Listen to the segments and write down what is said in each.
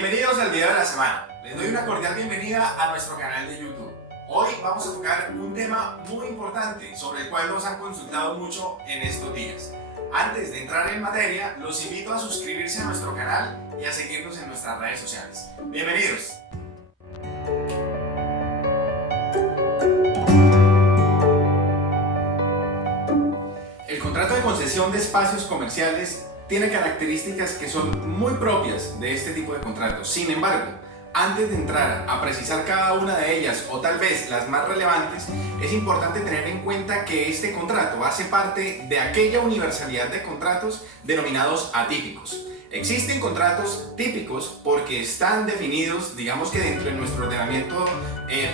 Bienvenidos al video de la semana. Les doy una cordial bienvenida a nuestro canal de YouTube. Hoy vamos a tocar un tema muy importante sobre el cual nos han consultado mucho en estos días. Antes de entrar en materia, los invito a suscribirse a nuestro canal y a seguirnos en nuestras redes sociales. Bienvenidos. El contrato de concesión de espacios comerciales tiene características que son muy propias de este tipo de contratos. Sin embargo, antes de entrar a precisar cada una de ellas, o tal vez las más relevantes, es importante tener en cuenta que este contrato hace parte de aquella universalidad de contratos denominados atípicos. Existen contratos típicos porque están definidos, digamos que dentro de nuestro ordenamiento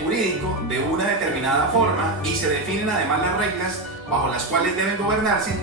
jurídico, de una determinada forma, y se definen además las reglas bajo las cuales deben gobernarse.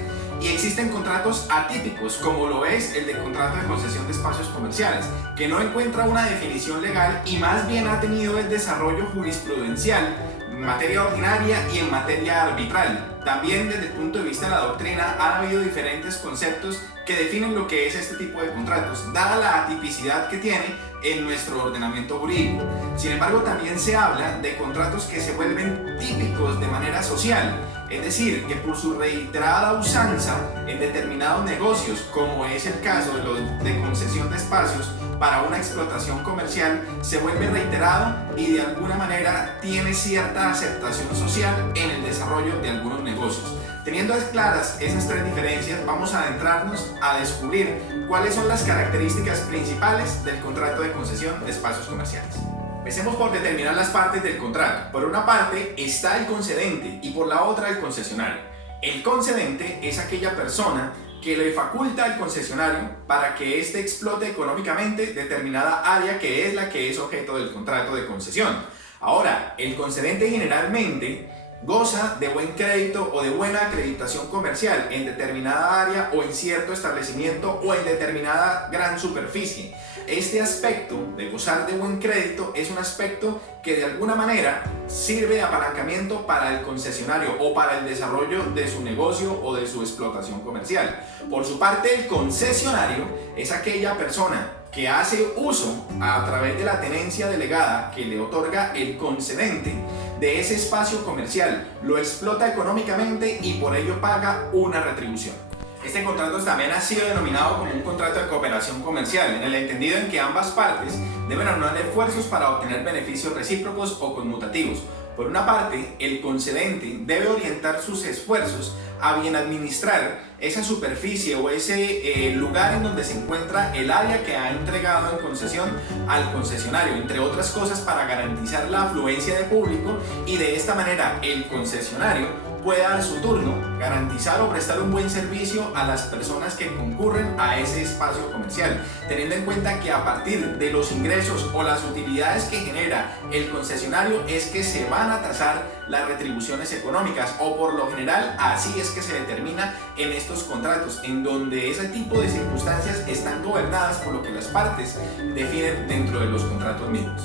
Y existen contratos atípicos, como lo es el de contrato de concesión de espacios comerciales, que no encuentra una definición legal y más bien ha tenido el desarrollo jurisprudencial en materia ordinaria y en materia arbitral. También desde el punto de vista de la doctrina han habido diferentes conceptos que definen lo que es este tipo de contratos, dada la atipicidad que tiene en nuestro ordenamiento jurídico. Sin embargo, también se habla de contratos que se vuelven típicos de manera social, es decir, que por su reiterada usanza en determinados negocios, como es el caso de los de concesión de espacios para una explotación comercial, se vuelve reiterado y de alguna manera tiene cierta aceptación social en el desarrollo de algunos negocios. Teniendo claras esas tres diferencias, vamos a adentrarnos a descubrir cuáles son las características principales del contrato de concesión de espacios comerciales. Empecemos por determinar las partes del contrato. Por una parte está el concedente y por la otra el concesionario. El concedente es aquella persona que le faculta al concesionario para que éste explote económicamente determinada área que es la que es objeto del contrato de concesión. Ahora, el concedente generalmente goza de buen crédito o de buena acreditación comercial en determinada área o en cierto establecimiento o en determinada gran superficie. Este aspecto de gozar de buen crédito es un aspecto que de alguna manera sirve de apalancamiento para el concesionario o para el desarrollo de su negocio o de su explotación comercial. Por su parte, el concesionario es aquella persona que hace uso a través de la tenencia delegada que le otorga el concedente de ese espacio comercial, lo explota económicamente y por ello paga una retribución. Este contrato también ha sido denominado como un contrato de cooperación comercial, en el entendido en que ambas partes deben aunar esfuerzos para obtener beneficios recíprocos o conmutativos. Por una parte, el concedente debe orientar sus esfuerzos a bien administrar esa superficie o ese lugar en donde se encuentra el área que ha entregado en concesión al concesionario, entre otras cosas para garantizar la afluencia de público y de esta manera el concesionario pueda a su turno garantizar o prestar un buen servicio a las personas que concurren a ese espacio comercial, teniendo en cuenta que a partir de los ingresos o las utilidades que genera el concesionario es que se van a tasar las retribuciones económicas, o por lo general así es que se determina en estos contratos, en donde ese tipo de circunstancias están gobernadas por lo que las partes definen dentro de los contratos mismos.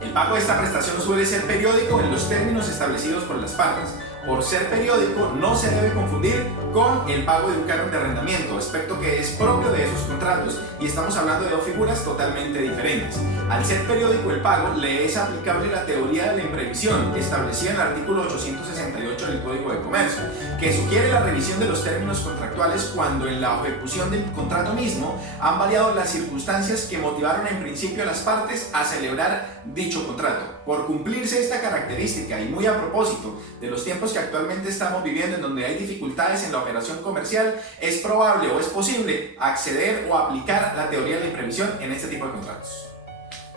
El pago de esta prestación suele ser periódico en los términos establecidos por las partes. Por ser periódico, no se debe confundir con el pago de un canon de arrendamiento, aspecto que es propio de esos contratos, y estamos hablando de dos figuras totalmente diferentes. Al ser periódico el pago, le es aplicable la teoría de la imprevisión, establecida en el artículo 868 del Código de Comercio, que sugiere la revisión de los términos contractuales cuando en la ejecución del contrato mismo han variado las circunstancias que motivaron en principio a las partes a celebrar dicho contrato. Por cumplirse esta característica, y muy a propósito de los tiempos que actualmente estamos viviendo en donde hay dificultades en la operación comercial, es probable o es posible acceder o aplicar la teoría de la imprevisión en este tipo de contratos.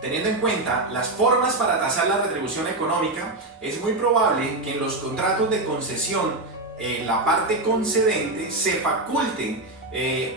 Teniendo en cuenta las formas para tasar la retribución económica, es muy probable que en los contratos de concesión la parte concedente se faculte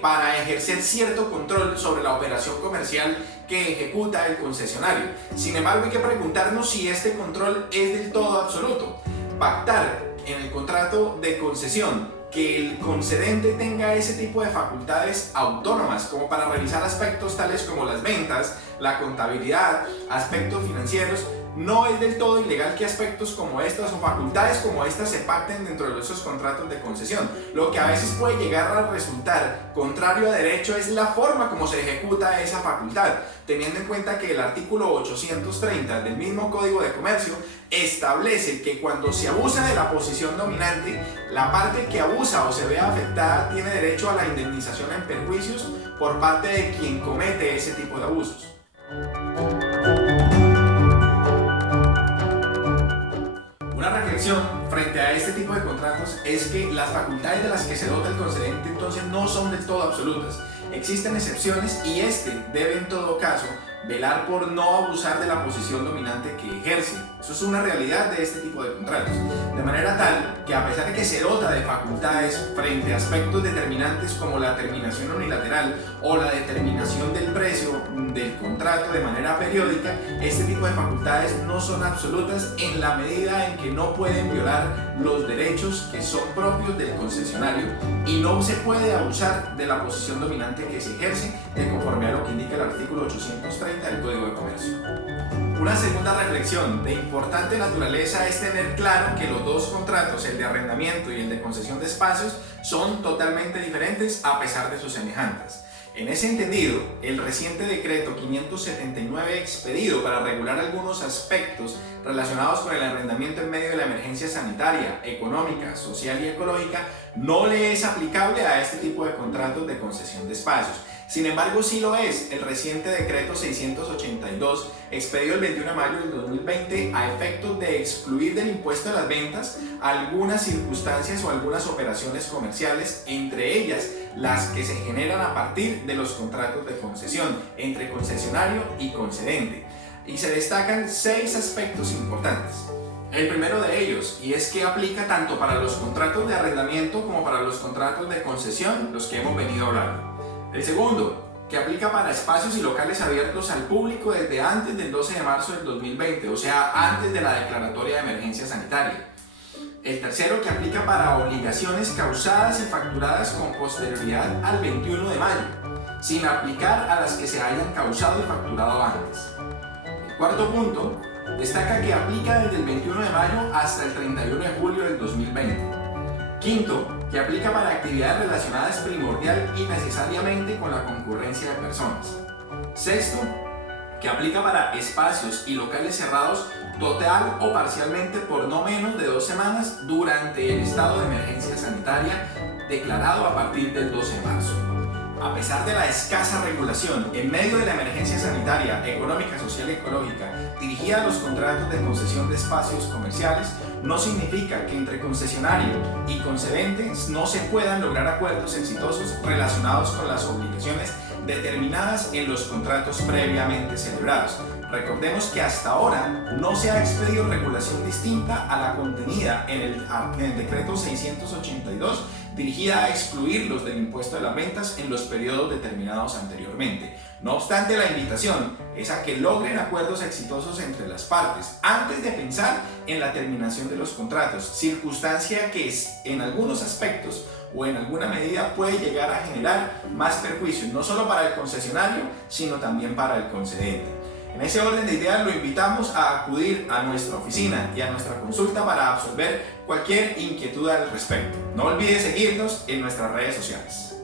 para ejercer cierto control sobre la operación comercial que ejecuta el concesionario. Sin embargo, hay que preguntarnos si este control es del todo absoluto. Pactar en el contrato de concesión que el concedente tenga ese tipo de facultades autónomas como para revisar aspectos tales como las ventas, la contabilidad, aspectos financieros, no es del todo ilegal que aspectos como estas o facultades como estas se pacten dentro de esos contratos de concesión. Lo que a veces puede llegar a resultar contrario a derecho es la forma como se ejecuta esa facultad, teniendo en cuenta que el artículo 830 del mismo Código de Comercio establece que cuando se abusa de la posición dominante, la parte que abusa o se ve afectada tiene derecho a la indemnización en perjuicios por parte de quien comete ese tipo de abusos. Una reflexión frente a este tipo de contratos es que las facultades de las que se dota el concedente entonces no son del todo absolutas. Existen excepciones y este debe en todo caso velar por no abusar de la posición dominante que ejerce. Eso es una realidad de este tipo de contratos. De manera tal que a pesar de que se dota de facultades frente a aspectos determinantes como la terminación unilateral o la determinación del precio del contrato de manera periódica, este tipo de facultades no son absolutas en la medida en que no pueden violar los derechos que son propios del concesionario y no se puede abusar de la posición dominante que se ejerce de conforme a lo que indica el artículo 830 del Código de Comercio. Una segunda reflexión de importante naturaleza es tener claro que los dos contratos, el de arrendamiento y el de concesión de espacios, son totalmente diferentes a pesar de sus semejanzas. En ese entendido, el reciente decreto 579 expedido para regular algunos aspectos relacionados con el arrendamiento en medio de la emergencia sanitaria, económica, social y ecológica no le es aplicable a este tipo de contratos de concesión de espacios. Sin embargo, sí lo es el reciente decreto 682 expedido el 21 de mayo del 2020 a efectos de excluir del impuesto de las ventas algunas circunstancias o algunas operaciones comerciales, entre ellas las que se generan a partir de los contratos de concesión entre concesionario y concedente. Y se destacan 6 aspectos importantes. El primero de ellos, y es que aplica tanto para los contratos de arrendamiento como para los contratos de concesión, los que hemos venido hablando. El segundo, que aplica para espacios y locales abiertos al público desde antes del 12 de marzo del 2020, o sea, antes de la declaratoria de emergencia sanitaria. El tercero, que aplica para obligaciones causadas y facturadas con posterioridad al 21 de mayo, sin aplicar a las que se hayan causado y facturado antes. El cuarto punto, destaca que aplica desde el 21 de mayo hasta el 31 de julio del 2020. Quinto, que aplica para actividades relacionadas primordial y necesariamente con la concurrencia de personas. Sexto, que aplica para espacios y locales cerrados total o parcialmente por no menos de 2 semanas durante el estado de emergencia sanitaria declarado a partir del 12 de marzo. A pesar de la escasa regulación en medio de la emergencia sanitaria, económica, social y ecológica dirigida a los contratos de concesión de espacios comerciales, no significa que entre concesionario y concedente no se puedan lograr acuerdos exitosos relacionados con las obligaciones determinadas en los contratos previamente celebrados. Recordemos que hasta ahora no se ha expedido regulación distinta a la contenida en el decreto 682 dirigida a excluirlos del impuesto de las ventas en los periodos determinados anteriormente. No obstante, la invitación es a que logren acuerdos exitosos entre las partes antes de pensar en la terminación de los contratos, circunstancia que en algunos aspectos o en alguna medida puede llegar a generar más perjuicios, no solo para el concesionario, sino también para el concedente. En ese orden de ideas lo invitamos a acudir a nuestra oficina y a nuestra consulta para absolver cualquier inquietud al respecto. No olvide seguirnos en nuestras redes sociales.